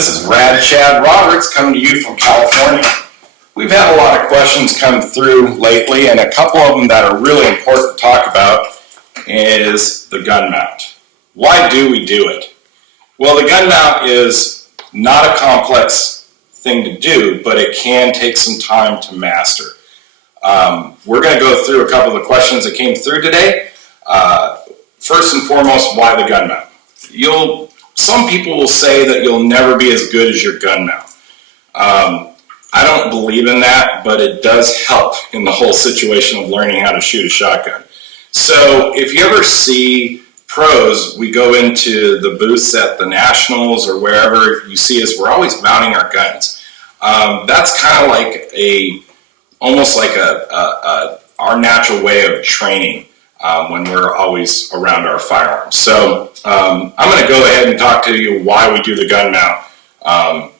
This is RAD Chad Roberts coming to you from California. We've had a lot of questions come through lately, and a couple of them that are really important to talk about is the gun mount. Why do we do it? Well, the gun mount is not a complex thing to do, but it can take some time to master. We're going to go through a couple of the questions that came through today. First and foremost, why the gun mount? Some people will say that you'll never be as good as your gun mount. I don't believe in that, but it does help in the whole situation of learning how to shoot a shotgun. So if you ever see pros, we go into the booths at the Nationals or wherever you see us, we're always mounting our guns. That's kind of like almost like our natural way of training when we're always around our firearms. So I'm going to go ahead and talk to you why we do the gun mount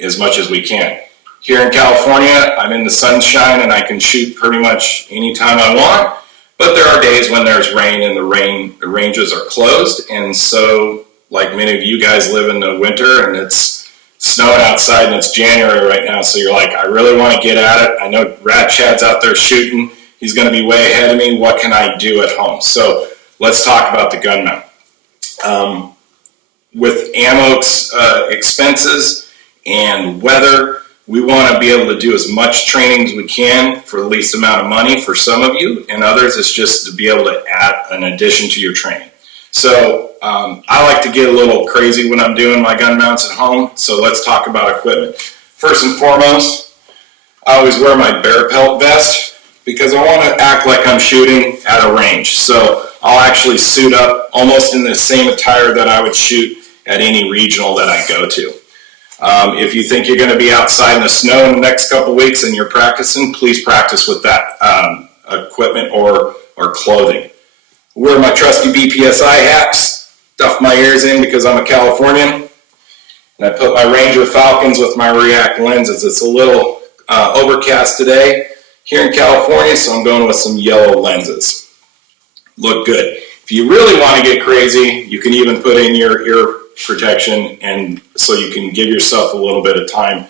as much as we can. Here in California, I'm in the sunshine and I can shoot pretty much anytime I want, but there are days when there's rain and the ranges are closed, and so like many of you guys live in the winter and it's snowing outside and it's January right now, so you're like, I really want to get at it. I know RAD Chad's out there shooting. He's going to be way ahead of me. What can I do at home? So let's talk about the gun mount. With ammo expenses and weather, we want to be able to do as much training as we can for the least amount of money for some of you, and others it's just to be able to add an addition to your training. So I like to get a little crazy when I'm doing my gun mounts at home, so let's talk about equipment. First and foremost, I always wear my bear pelt vest because I want to act like I'm shooting at a range. So I'll actually suit up almost in the same attire that I would shoot at any regional that I go to. If you think you're going to be outside in the snow in the next couple weeks and you're practicing, please practice with that equipment or clothing. Wear my trusty BPSI hat, stuff my ears in because I'm a Californian, and I put my Ranger Falcons with my React lenses. It's a little overcast today here in California, so I'm going with some yellow lenses. Look good. If you really want to get crazy, you can even put in your ear protection, and so you can give yourself a little bit of time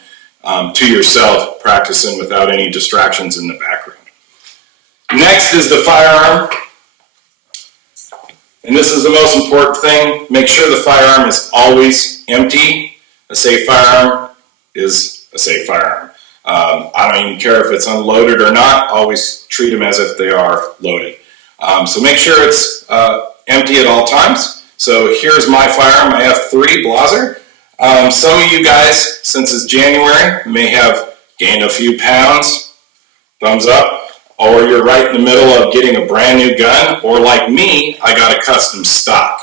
to yourself practicing without any distractions in the background. Next is the firearm, and this is the most important thing. Make sure the firearm is always empty. A safe firearm is a safe firearm. I don't even care if it's unloaded or not. Always treat them as if they are loaded. So make sure it's empty at all times. So here's my firearm, my F3 Blaser. Some of you guys, since it's January, may have gained a few pounds, thumbs up, or you're right in the middle of getting a brand new gun, or like me, I got a custom stock.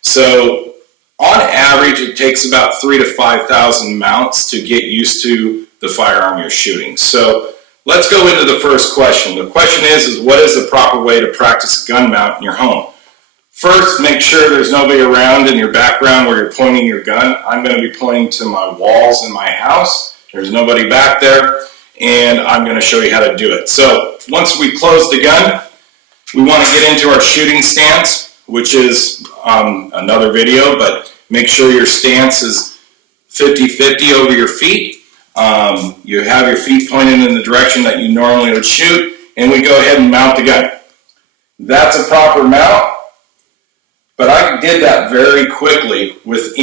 So on average, it takes about 3,000 to 5,000 mounts to get used to the firearm you're shooting. So let's go into the first question. The question is what is the proper way to practice a gun mount in your home? First, make sure there's nobody around in your background where you're pointing your gun. I'm going to be pointing to my walls in my house. There's nobody back there, and I'm going to show you how to do it. So once we close the gun, we want to get into our shooting stance, which is another video, but make sure your stance is 50-50 over your feet. You have your feet pointed in the direction that you normally would shoot, and we go ahead and mount the gun. That's a proper mount. But I did that very quickly with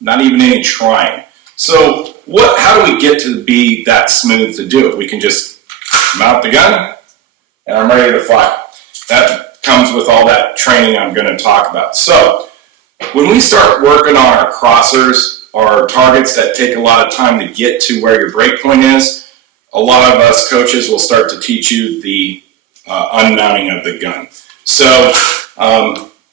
not even any trying. So how do we get to be that smooth to do it? We can just mount the gun and I'm ready to fire. That comes with all that training I'm going to talk about. So when we start working on our crossers or targets that take a lot of time to get to where your break point is, a lot of us coaches will start to teach you the unmounting of the gun. So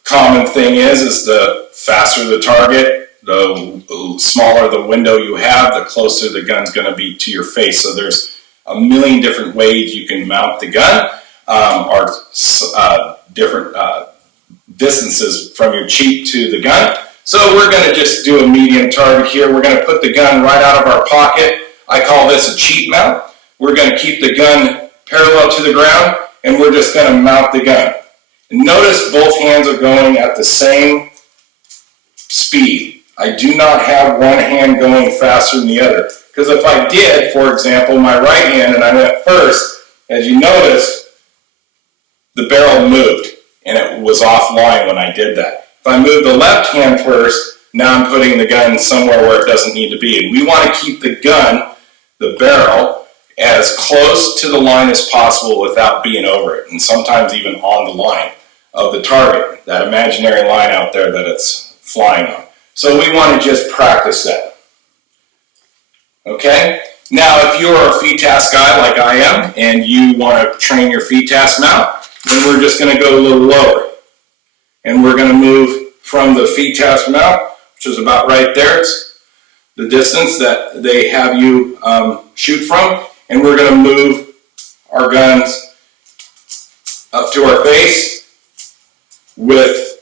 common thing is the faster the target, the smaller the window you have, the closer the gun's going to be to your face. So there's a million different ways you can mount the gun, or different distances from your cheek to the gun. So we're going to just do a medium target here. We're going to put the gun right out of our pocket. I call this a cheat mount. We're going to keep the gun parallel to the ground, and we're just going to mount the gun. Notice both hands are going at the same speed. I do not have one hand going faster than the other. Because if I did, for example, my right hand and I went first, as you noticed, the barrel moved and it was offline when I did that. If I move the left hand first, now I'm putting the gun somewhere where it doesn't need to be. And we want to keep the gun, the barrel, as close to the line as possible without being over it, and sometimes even on the line of the target, that imaginary line out there that it's flying on. So we want to just practice that. Okay? Now, if you're a FETAS guy like I am, and you want to train your FETAS mount, then we're just going to go a little lower. And we're going to move from the FETAS mount, which is about right there. It's the distance that they have you shoot from. And we're going to move our guns up to our face with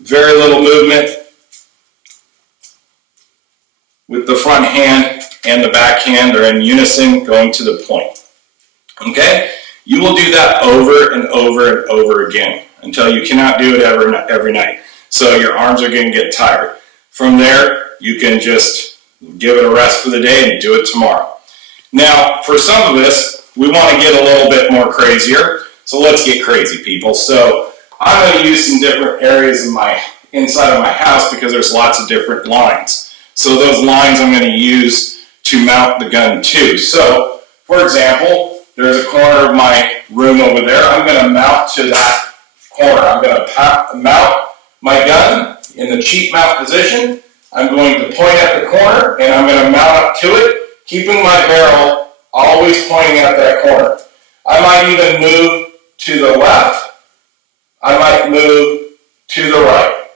very little movement with the front hand and the back hand are in unison going to the point. Okay? You will do that over and over and over again until you cannot do it every night. So your arms are going to get tired. From there, you can just give it a rest for the day and do it tomorrow. Now, for some of us, we want to get a little bit more crazier. So let's get crazy, people. So I'm going to use some different areas inside of my house because there's lots of different lines. So those lines I'm going to use to mount the gun to. So, for example, there's a corner of my room over there. I'm going to mount to that corner. I'm going to mount my gun in the cheek mount position. I'm going to point at the corner and I'm going to mount up to it, keeping my barrel always pointing at that corner. I might even move to the left. I might move to the right.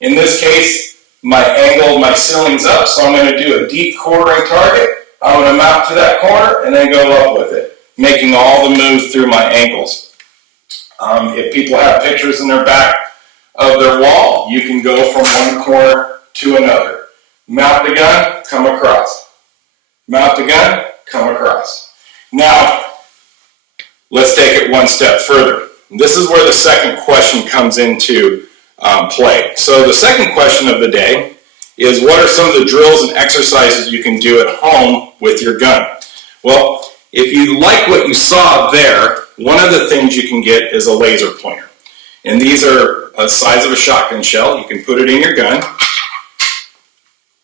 In this case, my angle, my ceiling's up, so I'm going to do a deep quartering target. I'm going to mount to that corner and then go up with it, making all the moves through my ankles. If people have pictures in their back of their wall, you can go from one corner to another. Mount the gun, come across. Mount the gun, come across. Now, let's take it one step further. This is where the second question comes into play. So the second question of the day is, what are some of the drills and exercises you can do at home with your gun? Well, if you like what you saw there, one of the things you can get is a laser pointer. And these are the size of a shotgun shell. You can put it in your gun.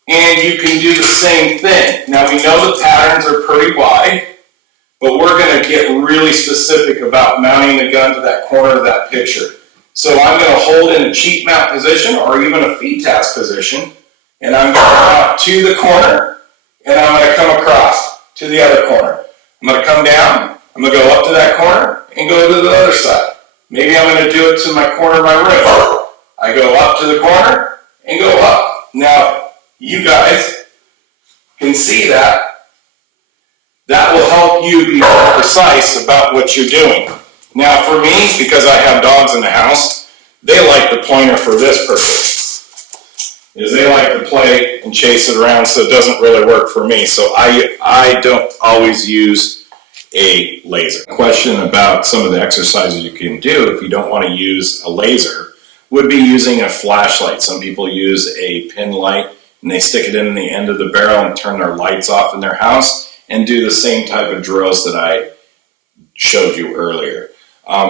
And you can do the same thing. Now we know the patterns are pretty wide, but we're going to get really specific about mounting the gun to that corner of that picture. So I'm going to hold in a cheek mount position or even a FETAS position, and I'm going to mount to the corner, and I'm going to come across to the other corner. I'm going to come down, I'm going to go up to that corner, and go to the other side. Maybe I'm going to do it to my corner of my room. I go up to the corner and go up. Now, you guys can see that. That will help you be more precise about what you're doing. Now for me, because I have dogs in the house, they like the pointer for this purpose. They like to play and chase it around, so it doesn't really work for me. So I don't always use a laser. A question about some of the exercises you can do if you don't want to use a laser would be using a flashlight. Some people use a pin light and they stick it in the end of the barrel and turn their lights off in their house and do the same type of drills that I showed you earlier.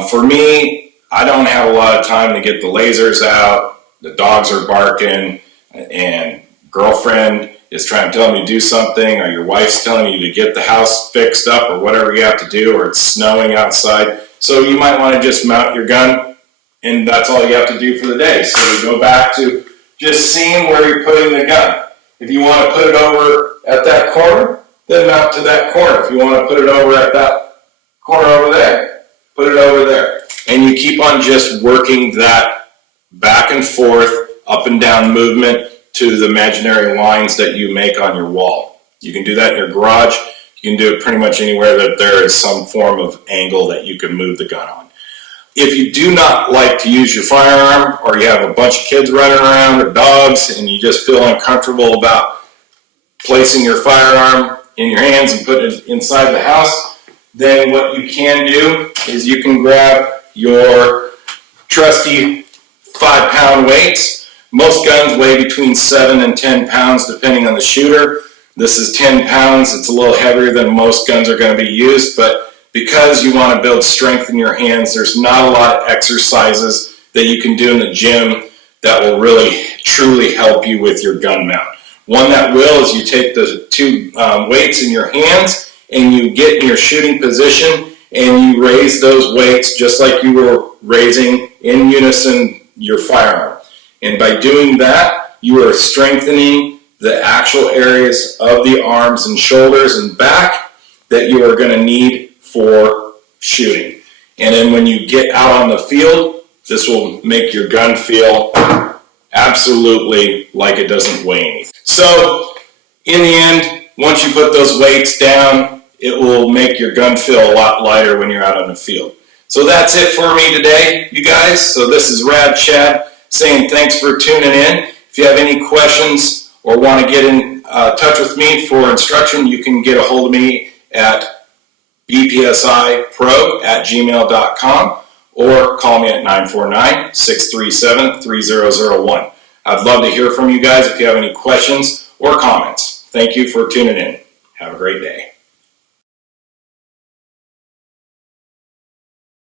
For me, I don't have a lot of time to get the lasers out. The dogs are barking and girlfriend is trying to tell me to do something, or your wife's telling you to get the house fixed up or whatever you have to do, or it's snowing outside. So you might want to just mount your gun and that's all you have to do for the day. So we go back to just seeing where you're putting the gun. If you want to put it over at that corner, then mount to that corner. If you want to put it over at that corner over there, put it over there. And you keep on just working that back and forth, up and down movement to the imaginary lines that you make on your wall. You can do that in your garage. You can do it pretty much anywhere that there is some form of angle that you can move the gun on. If you do not like to use your firearm, or you have a bunch of kids running around or dogs and you just feel uncomfortable about placing your firearm in your hands and putting it inside the house, then what you can do is you can grab your trusty 5-pound weights. Most guns weigh between 7 and 10 pounds depending on the shooter. This is 10 pounds. It's a little heavier than most guns are going to be used, but because you want to build strength in your hands, there's not a lot of exercises that you can do in the gym that will really truly help you with your gun mount. One that will is you take the two weights in your hands and you get in your shooting position and you raise those weights just like you were raising in unison your firearm. And by doing that, you are strengthening the actual areas of the arms and shoulders and back that you are going to need for shooting. And then when you get out on the field, this will make your gun feel absolutely like it doesn't weigh anything. So in the end, once you put those weights down, it will make your gun feel a lot lighter when you're out on the field. So that's it for me today, you guys. So this is RAD Chad saying thanks for tuning in. If you have any questions or want to get in touch with me for instruction, you can get a hold of me at bpsipro@gmail.com or call me at 949-637-3001. I'd love to hear from you guys if you have any questions or comments. Thank you for tuning in. Have a great day.